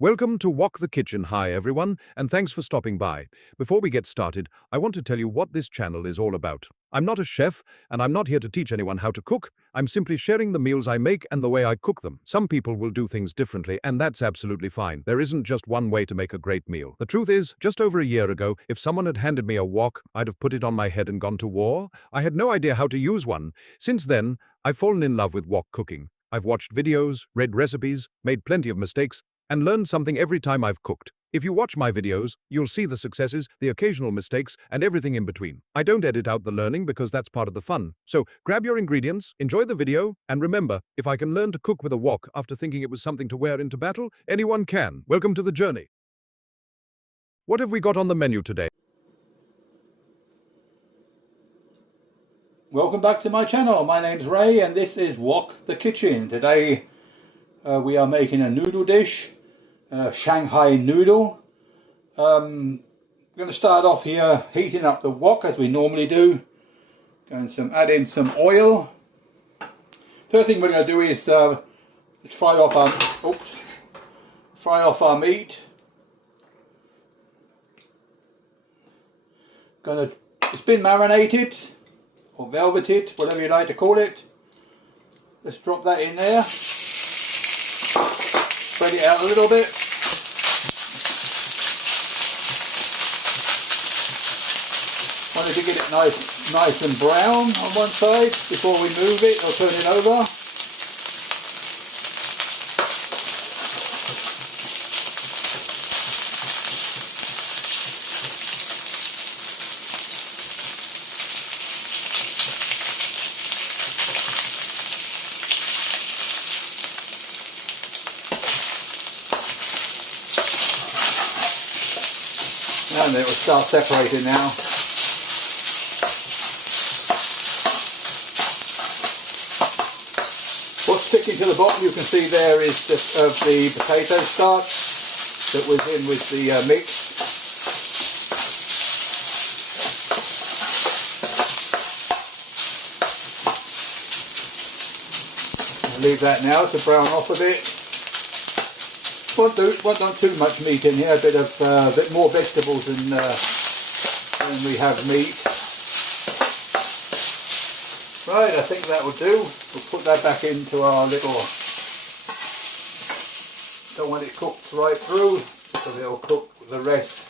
Welcome to Wok the Kitchen. Hi everyone, and thanks for stopping by. Before we get started, I want to tell you what this channel is all about. I'm not a chef, and I'm not here to teach anyone how to cook. I'm simply sharing the meals I make and the way I cook them. Some people will do things differently, and that's absolutely fine. There isn't just one way to make a great meal. The truth is, just over a year ago, if someone had handed me a wok, I'd have put it on my head and gone to war. I had no idea how to use one. Since then, I've fallen in love with wok cooking. I've watched videos, read recipes, made plenty of mistakes, and learned something every time I've cooked. If you watch my videos, you'll see the successes, the occasional mistakes, and everything in between. I don't edit out the learning because that's part of the fun. So grab your ingredients, enjoy the video, and remember, if I can learn to cook with a wok after thinking it was something to wear into battle, anyone can. Welcome to the journey. What have we got on the menu today? Welcome back to my channel. My name's Ray and this is Wok the Kitchen. Today we are making a noodle dish, Shanghai noodle. I'm going to start off here heating up the wok as we normally do. Add in some oil. First thing we're going to do is fry off our meat. It's been marinated or velveted, whatever you like to call it. Let's drop that in there. Spread it out a little bit. Wanted to get it nice and brown on one side before we move it or turn it over. And it will start separating now. What's sticking to the bottom, you can see there, is just of the potato starch that was in with the mix. I'll leave that now to brown off a bit. Won't want too much meat in here, a bit more vegetables than we have meat. Right, I think that will do. We'll put that back into our little... Don't want it cooked right through, so it'll cook the rest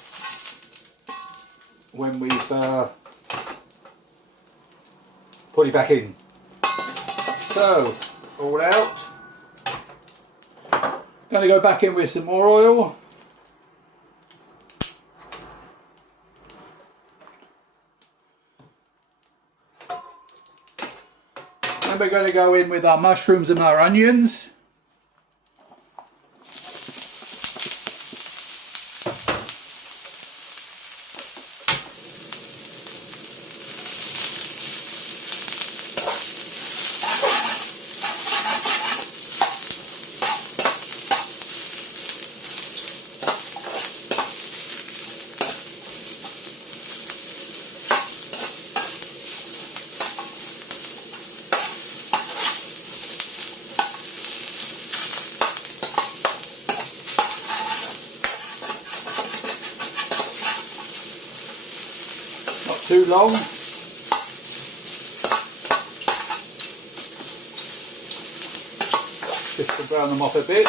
when we've put it back in. So, all out. Going to go back in with some more oil. Then we're going to go in with our mushrooms and our onions. Too long. Just to brown them off a bit.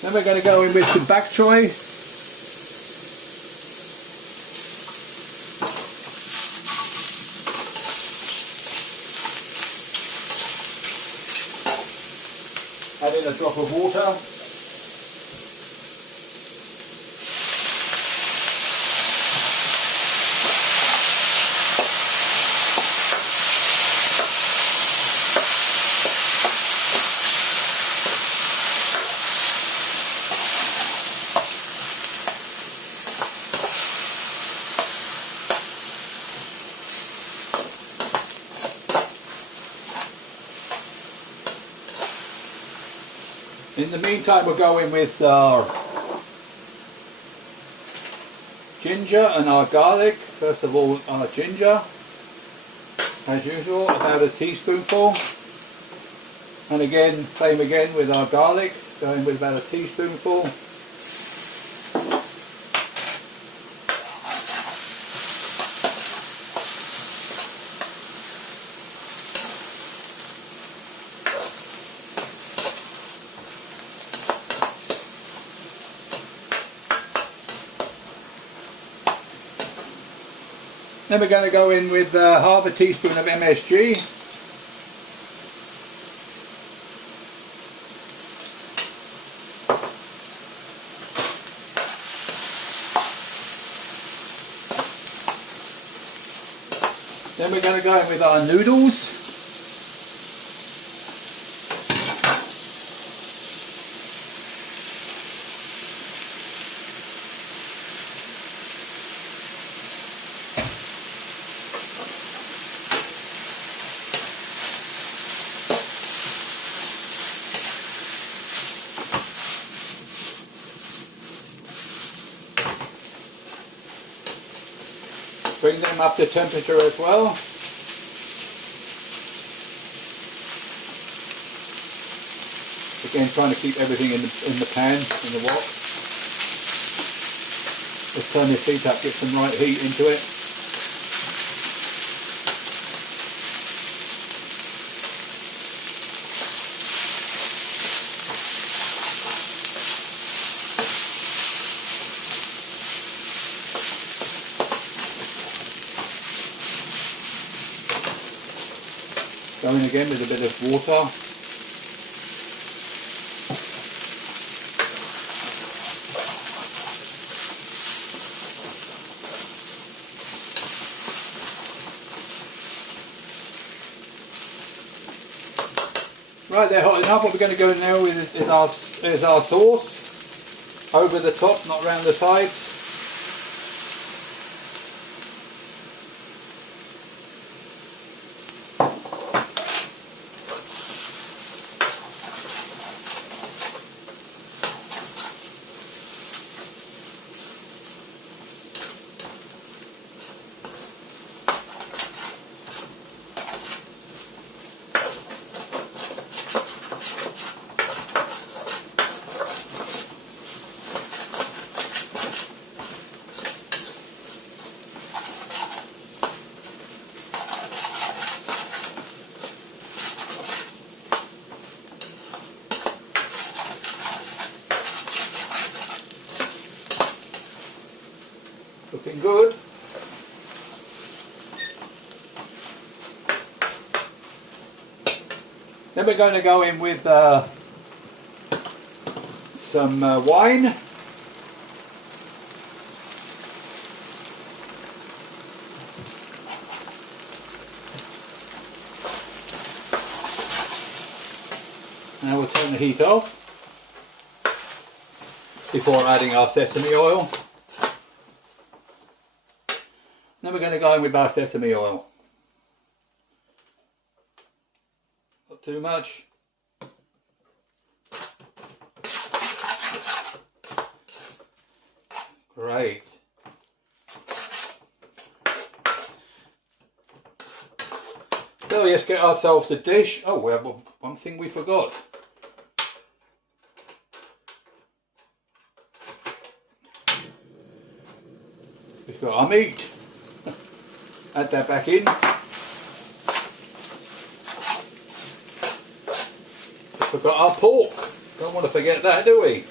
Then we're going to go in with some bok choy. Add in a drop of water. In the meantime, we'll go in with our ginger and our garlic. First of all, our ginger. as usual, about a teaspoonful. And again, same again with our garlic, going with about a teaspoonful. Then we're going to go in with half a teaspoon of MSG. Then we're going to go in with our noodles. Bring them up to temperature as well. Again, trying to keep everything in the pan, in the wok. Just turn this heat up, get some right heat into it. Go in again with a bit of water. Right, they're hot enough. What we're going to go now with is our sauce. Over the top, not around the sides. Looking good. Then we're going to go in with some wine. Now we'll turn the heat off before adding our sesame oil. Then we're going to go in with our sesame oil. Not too much. Great. So let's get ourselves a dish. Oh, we have one thing we forgot. We've got our meat. Add that back in. Forgot our pork. Don't want to forget that, do we?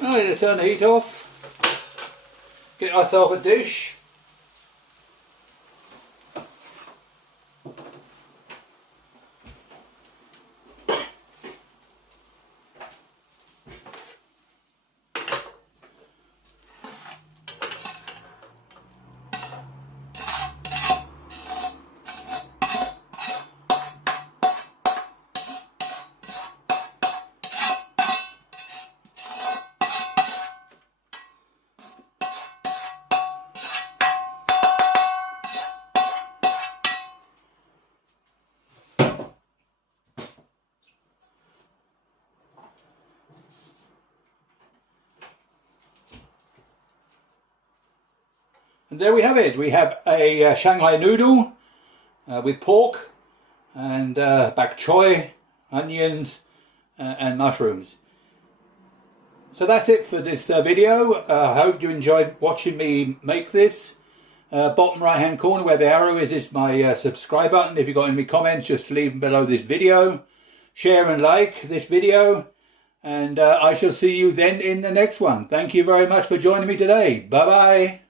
Now to turn the heat off. Get ourselves a dish. And there we have it. We have a Shanghai noodle with pork and bok choy, onions and mushrooms. So that's it for this video. I hope you enjoyed watching me make this. Bottom right hand corner where the arrow is my subscribe button. If you've got any comments, just leave them below this video. Share and like this video. And I shall see you then in the next one. Thank you very much for joining me today. Bye bye.